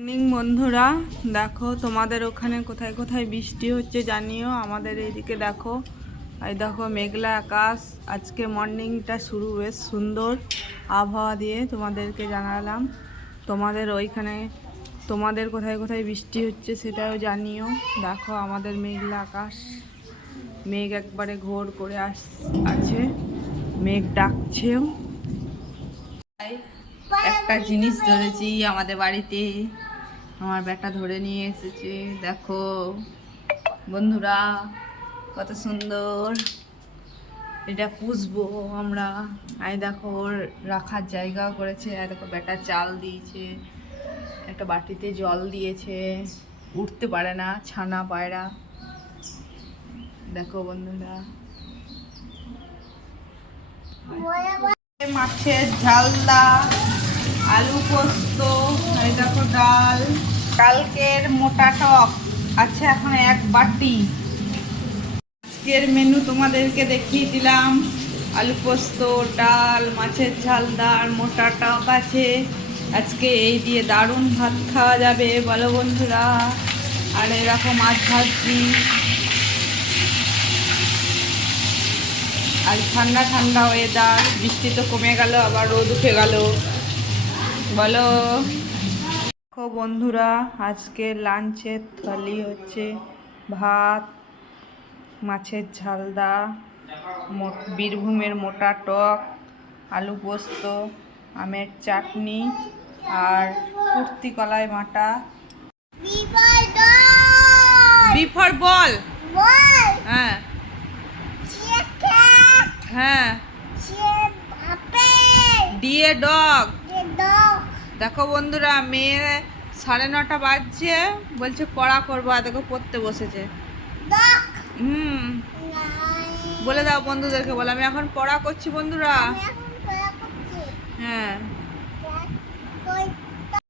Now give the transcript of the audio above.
Morning বন্ধুরা। দেখো, তোমাদের ওখানে কোথায় কোথায় বৃষ্টি হচ্ছে জানিও। আমাদের এইদিকে দেখো, এই দেখো মেঘলা আকাশ। আজকে মর্নিংটা শুরু, বেশ সুন্দর আবহাওয়া দিয়ে তোমাদেরকে জানালাম। তোমাদের ওইখানে, তোমাদের কোথায় কোথায় বৃষ্টি হচ্ছে সেটাও জানিও। দেখো, আমাদের মেঘলা আকাশ। মেঘ একবারে ঘোর করে আস, আছে। মেঘ ডাকছেও। একটা জিনিস ধরেছি আমাদের বাড়িতে। আমার ব্যাটা ধরে নিয়ে এসেছে। দেখো, বন্ধুরা, কত সুন্দর। এটা পুষবো আমরা। আই দেখো, ওর রাখার জায়গা করেছে। আর দেখো বেটা চাল দিয়েছে, একটা বাটিতে জল দিয়েছে। উঠতে পারে না, ছানা পায়রা। দেখো, বন্ধুরা। মাছের ঝালদা, আলু পোস্ত। এই দেখো ডাল, কালকের মোটা টক, আছে এখন এক বাটি। আজকের মেনু তোমাদেরকে দেখিয়ে দিলাম। আলু পোস্ত, ডাল, মাছের ঝালদা আর মোটা টক আছে। আজকে এই দিয়ে দারুণ ভাত খাওয়া যাবে, বলো বন্ধুরা। আর এরকম মাছ ভাজছি আর ঠান্ডা ঠান্ডা ওয়েদার বৃষ্টি তো কমে গেল, আবার রোদ উঠে গেল। বলো। দেখো বন্ধুরা আজকে লাঞ্চের থালি হচ্ছে ভাত মাছের ঝালদা মো- বীরভূমের মোটা টক আলু পোস্ত আমের চাটনি আর কুর্তি কলাই মাটা। B for ball! হ্যাঁ। হ্যাঁ। D a dog! দেখো বন্ধুরা মেয়ে সাড়ে নটা বাজছে বলছে পড়া করব আর দেখো পড়তে বসেছে। হুম। বলে দাও বন্ধুদেরকে বলো আমি এখন পড়া করছি বন্ধুরা।